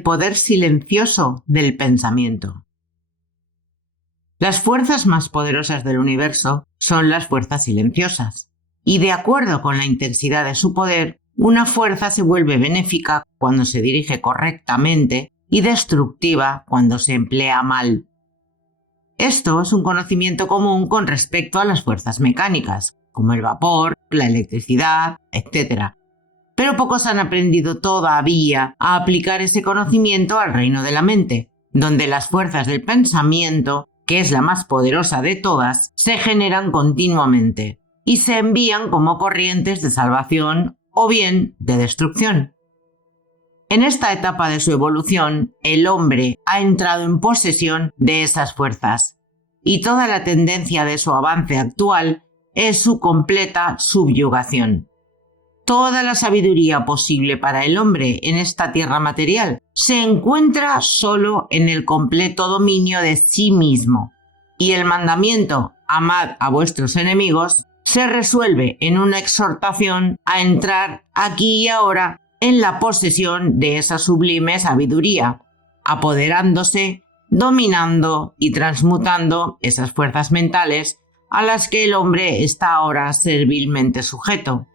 el poder silencioso del pensamiento. Las fuerzas más poderosas del universo son las fuerzas silenciosas, y de acuerdo con la intensidad de su poder, una fuerza se vuelve benéfica cuando se dirige correctamente y destructiva cuando se emplea mal. Esto es un conocimiento común con respecto a las fuerzas mecánicas, como el vapor, la electricidad, etc. Pero pocos han aprendido todavía a aplicar ese conocimiento al reino de la mente, donde las fuerzas del pensamiento, que es la más poderosa de todas, se generan continuamente y se envían como corrientes de salvación o bien de destrucción. En esta etapa de su evolución, el hombre ha entrado en posesión de esas fuerzas, y toda la tendencia de su avance actual es su completa subyugación. Toda la sabiduría posible para el hombre en esta tierra material se encuentra solo en el completo dominio de sí mismo, y el mandamiento «amad a vuestros enemigos» se resuelve en una exhortación a entrar aquí y ahora en la posesión de esa sublime sabiduría, apoderándose, dominando y transmutando esas fuerzas mentales a las que el hombre está ahora servilmente sujeto,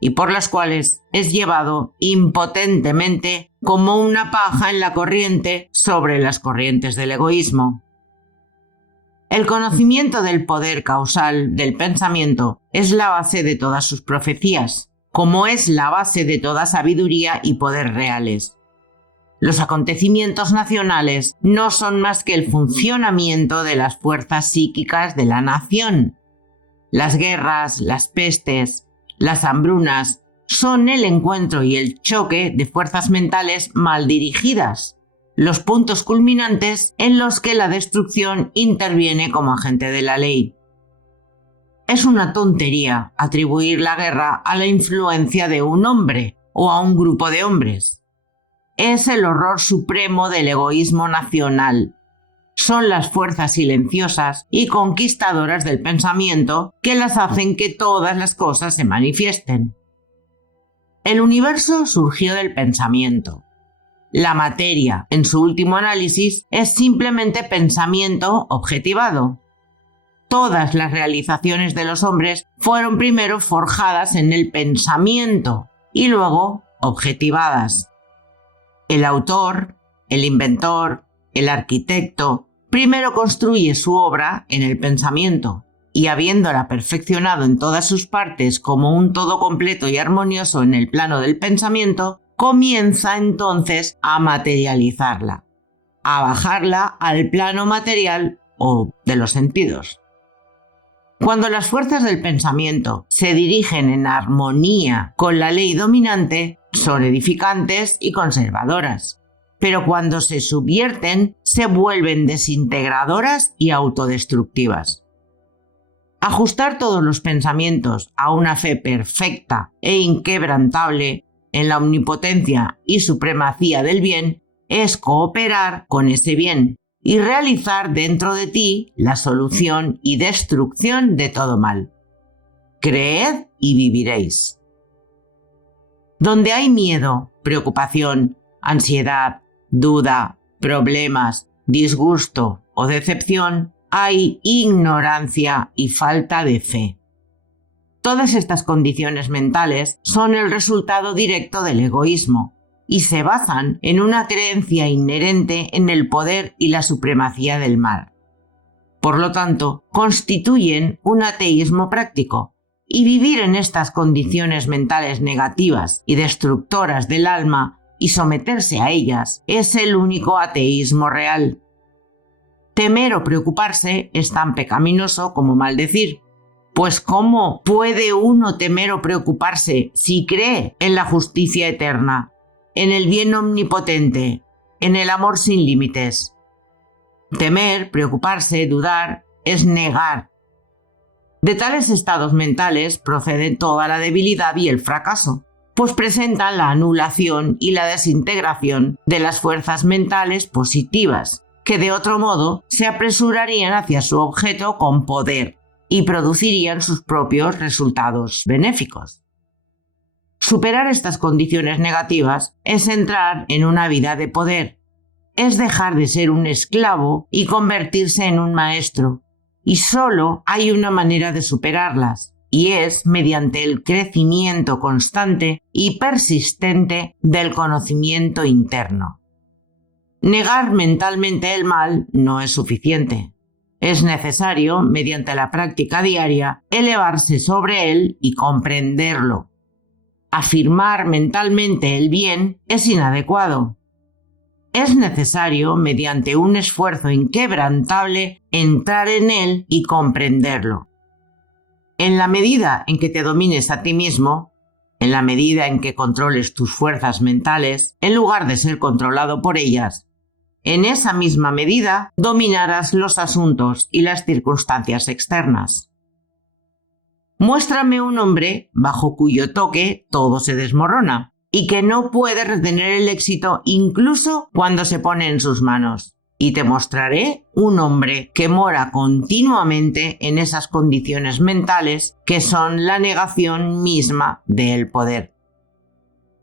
y por las cuales es llevado impotentemente como una paja en la corriente sobre las corrientes del egoísmo. El conocimiento del poder causal del pensamiento es la base de todas sus profecías, como es la base de toda sabiduría y poder reales. Los acontecimientos nacionales no son más que el funcionamiento de las fuerzas psíquicas de la nación. Las guerras, las pestes, las hambrunas son el encuentro y el choque de fuerzas mentales mal dirigidas, los puntos culminantes en los que la destrucción interviene como agente de la ley. Es una tontería atribuir la guerra a la influencia de un hombre o a un grupo de hombres. Es el horror supremo del egoísmo nacional. Son las fuerzas silenciosas y conquistadoras del pensamiento que las hacen que todas las cosas se manifiesten. El universo surgió del pensamiento. La materia, en su último análisis, es simplemente pensamiento objetivado. Todas las realizaciones de los hombres fueron primero forjadas en el pensamiento y luego objetivadas. El autor, el inventor, el arquitecto, primero construye su obra en el pensamiento y, habiéndola perfeccionado en todas sus partes como un todo completo y armonioso en el plano del pensamiento, comienza entonces a materializarla, a bajarla al plano material o de los sentidos. Cuando las fuerzas del pensamiento se dirigen en armonía con la ley dominante, son edificantes y conservadoras, pero cuando se subvierten, se vuelven desintegradoras y autodestructivas. Ajustar todos los pensamientos a una fe perfecta e inquebrantable en la omnipotencia y supremacía del bien es cooperar con ese bien y realizar dentro de ti la solución y destrucción de todo mal. Creed y viviréis. Donde hay miedo, preocupación, ansiedad, duda, problemas, disgusto o decepción, hay ignorancia y falta de fe. Todas estas condiciones mentales son el resultado directo del egoísmo y se basan en una creencia inherente en el poder y la supremacía del mal. Por lo tanto, constituyen un ateísmo práctico, y vivir en estas condiciones mentales negativas y destructoras del alma y someterse a ellas es el único ateísmo real. Temer o preocuparse es tan pecaminoso como maldecir. Pues ¿cómo puede uno temer o preocuparse si cree en la justicia eterna, en el bien omnipotente, en el amor sin límites? Temer, preocuparse, dudar, es negar. De tales estados mentales procede toda la debilidad y el fracaso, pues presentan la anulación y la desintegración de las fuerzas mentales positivas, que de otro modo se apresurarían hacia su objeto con poder y producirían sus propios resultados benéficos. Superar estas condiciones negativas es entrar en una vida de poder, es dejar de ser un esclavo y convertirse en un maestro. Y solo hay una manera de superarlas, y es mediante el crecimiento constante y persistente del conocimiento interno. Negar mentalmente el mal no es suficiente. Es necesario, mediante la práctica diaria, elevarse sobre él y comprenderlo. Afirmar mentalmente el bien es inadecuado. Es necesario, mediante un esfuerzo inquebrantable, entrar en él y comprenderlo. En la medida en que te domines a ti mismo, en la medida en que controles tus fuerzas mentales, en lugar de ser controlado por ellas, en esa misma medida dominarás los asuntos y las circunstancias externas. Muéstrame un hombre bajo cuyo toque todo se desmorona y que no puede retener el éxito incluso cuando se pone en sus manos. Y te mostraré un hombre que mora continuamente en esas condiciones mentales que son la negación misma del poder.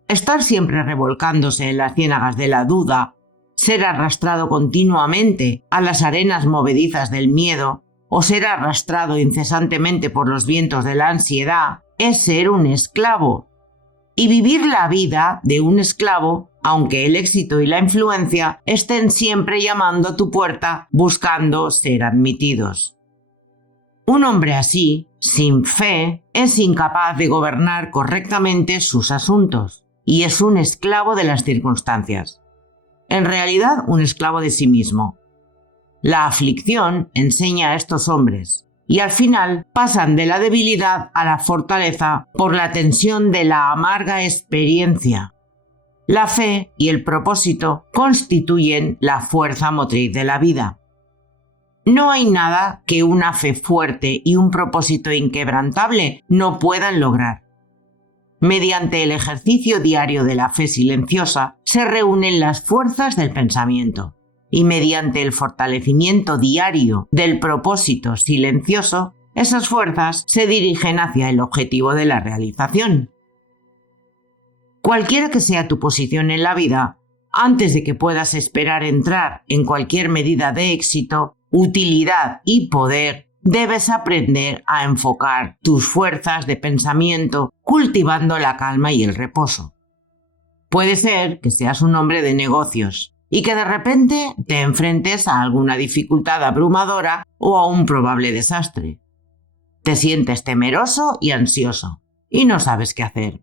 Estar siempre revolcándose en las ciénagas de la duda, ser arrastrado continuamente a las arenas movedizas del miedo o ser arrastrado incesantemente por los vientos de la ansiedad es ser un esclavo. Y vivir la vida de un esclavo, aunque el éxito y la influencia estén siempre llamando a tu puerta buscando ser admitidos. Un hombre así, sin fe, es incapaz de gobernar correctamente sus asuntos y es un esclavo de las circunstancias. En realidad, un esclavo de sí mismo. La aflicción enseña a estos hombres y al final pasan de la debilidad a la fortaleza por la tensión de la amarga experiencia. La fe y el propósito constituyen la fuerza motriz de la vida. No hay nada que una fe fuerte y un propósito inquebrantable no puedan lograr. Mediante el ejercicio diario de la fe silenciosa se reúnen las fuerzas del pensamiento y mediante el fortalecimiento diario del propósito silencioso, esas fuerzas se dirigen hacia el objetivo de la realización. Cualquiera que sea tu posición en la vida, antes de que puedas esperar entrar en cualquier medida de éxito, utilidad y poder, debes aprender a enfocar tus fuerzas de pensamiento cultivando la calma y el reposo. Puede ser que seas un hombre de negocios y que de repente te enfrentes a alguna dificultad abrumadora o a un probable desastre. Te sientes temeroso y ansioso y no sabes qué hacer.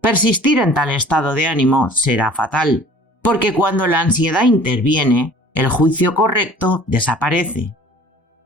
Persistir en tal estado de ánimo será fatal, porque cuando la ansiedad interviene, el juicio correcto desaparece.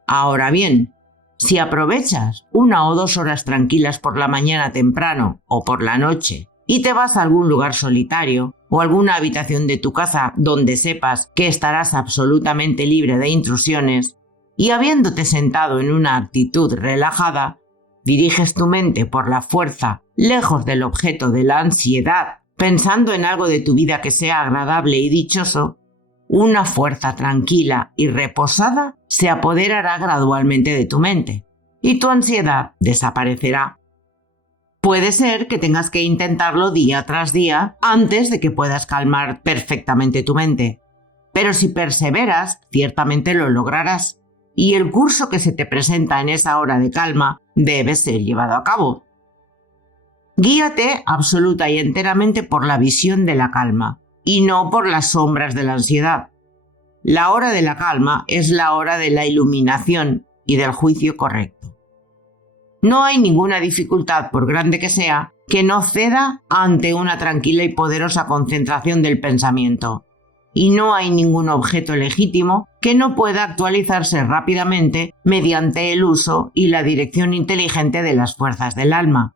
Ahora bien, si aprovechas 1 o 2 horas tranquilas por la mañana temprano o por la noche y te vas a algún lugar solitario o alguna habitación de tu casa donde sepas que estarás absolutamente libre de intrusiones y habiéndote sentado en una actitud relajada, diriges tu mente por la fuerza lejos del objeto de la ansiedad, pensando en algo de tu vida que sea agradable y dichoso, una fuerza tranquila y reposada se apoderará gradualmente de tu mente y tu ansiedad desaparecerá. Puede ser que tengas que intentarlo día tras día antes de que puedas calmar perfectamente tu mente, pero si perseveras, ciertamente lo lograrás y el curso que se te presenta en esa hora de calma debe ser llevado a cabo. Guíate absoluta y enteramente por la visión de la calma y no por las sombras de la ansiedad. La hora de la calma es la hora de la iluminación y del juicio correcto. No hay ninguna dificultad, por grande que sea, que no ceda ante una tranquila y poderosa concentración del pensamiento. Y no hay ningún objeto legítimo que no pueda actualizarse rápidamente mediante el uso y la dirección inteligente de las fuerzas del alma.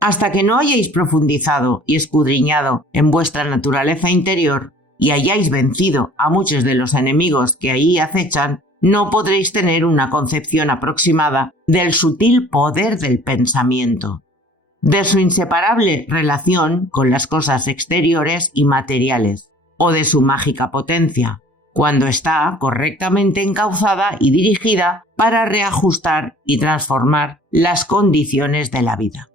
Hasta que no hayáis profundizado y escudriñado en vuestra naturaleza interior y hayáis vencido a muchos de los enemigos que ahí acechan, no podréis tener una concepción aproximada del sutil poder del pensamiento, de su inseparable relación con las cosas exteriores y materiales, o de su mágica potencia, cuando está correctamente encauzada y dirigida para reajustar y transformar las condiciones de la vida.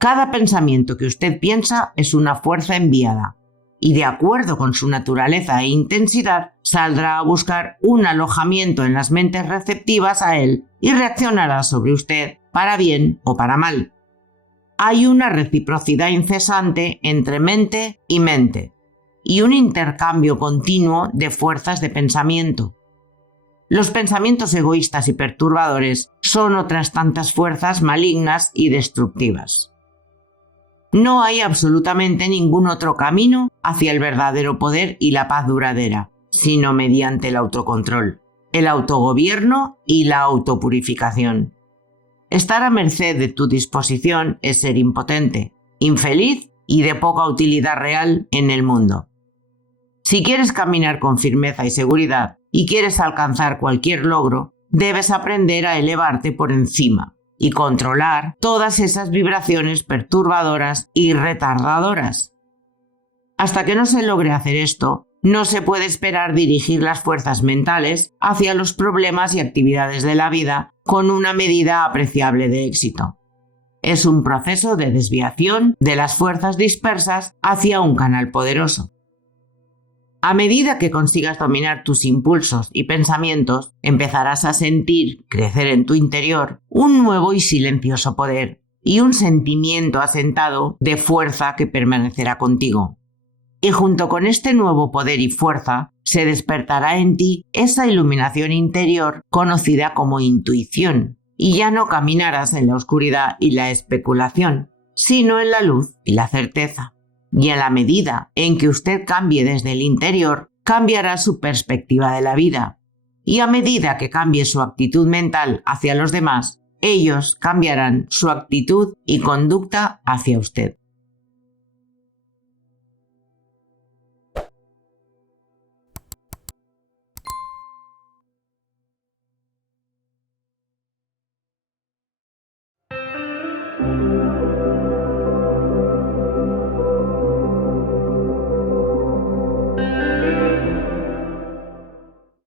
Cada pensamiento que usted piensa es una fuerza enviada, y de acuerdo con su naturaleza e intensidad, saldrá a buscar un alojamiento en las mentes receptivas a él y reaccionará sobre usted para bien o para mal. Hay una reciprocidad incesante entre mente y un intercambio continuo de fuerzas de pensamiento. Los pensamientos egoístas y perturbadores son otras tantas fuerzas malignas y destructivas. No hay absolutamente ningún otro camino hacia el verdadero poder y la paz duradera, sino mediante el autocontrol, el autogobierno y la autopurificación. Estar a merced de tu disposición es ser impotente, infeliz y de poca utilidad real en el mundo. Si quieres caminar con firmeza y seguridad y quieres alcanzar cualquier logro, debes aprender a elevarte por encima y controlar todas esas vibraciones perturbadoras y retardadoras. Hasta que no se logre hacer esto, no se puede esperar dirigir las fuerzas mentales hacia los problemas y actividades de la vida con una medida apreciable de éxito. Es un proceso de desviación de las fuerzas dispersas hacia un canal poderoso. A medida que consigas dominar tus impulsos y pensamientos, empezarás a sentir crecer en tu interior un nuevo y silencioso poder y un sentimiento asentado de fuerza que permanecerá contigo. Y junto con este nuevo poder y fuerza, se despertará en ti esa iluminación interior conocida como intuición, y ya no caminarás en la oscuridad y la especulación, sino en la luz y la certeza. Y en la medida en que usted cambie desde el interior, cambiará su perspectiva de la vida. Y a medida que cambie su actitud mental hacia los demás, ellos cambiarán su actitud y conducta hacia usted.